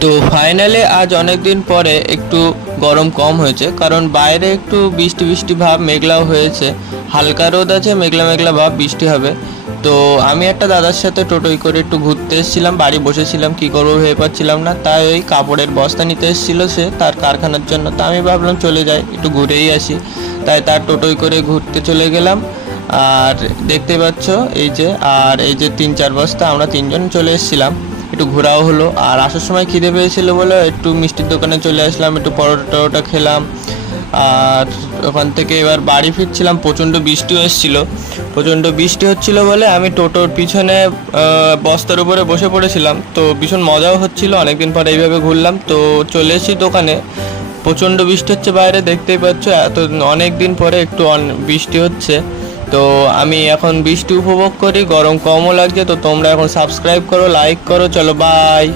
তো ফাইনালি আজ অনেক দিন পরে একটু গরম কম হয়েছে, কারণ বাইরে একটু বৃষ্টি বৃষ্টি ভাব, মেঘলাও হয়েছে, হালকা রোদ আছে, মেঘলা মেঘলা ভাব, বৃষ্টি হবে। তো আমি একটা দাদার সাথে টোটোয় করে একটু ঘুরতে এসেছিলাম, বাড়ি বসেছিলাম, কি করবো ভেবে পাচ্ছিলাম না, তাই ওই কাপড়ের বস্তা নিতে এসেছিল সে তার কারখানার জন্য। তা আমি ভাবলাম চলে যাই, একটু ঘুরেই আসি, তাই তার টোটোয় করে ঘুরতে চলে গেলাম। আর দেখতে পাচ্ছ এই যে 3-4 বস্তা, আমরা 3জন চলে এসেছিলাম, একটু ঘোরাও হলো। আর আসার সময় খিদে পেয়েছিল বলে একটু মিষ্টির দোকানে চলে আসলাম, একটু পরোটা টরোটা খেলাম। আর ওখান থেকে এবার বাড়ি ফিরছিলাম, প্রচণ্ড বৃষ্টি এসেছিলো, প্রচণ্ড বৃষ্টি হচ্ছিল বলে আমি টোটোর পিছনে বস্তার উপরে বসে পড়েছিলাম। তো ভীষণ মজাও হচ্ছিল, অনেকদিন পর এইভাবে ঘুরলাম। তো চলে এসেছি দোকানে, প্রচণ্ড বৃষ্টি হচ্ছে বাইরে, দেখতেই পাচ্ছ, এত অনেক দিন পরে একটু বৃষ্টি হচ্ছে। তো আমি এখন বৃষ্টি উপভোগ করি, গরম কমও লাগছে। তো তোমরা এখন সাবস্ক্রাইব করো, লাইক করো, চলো বাই।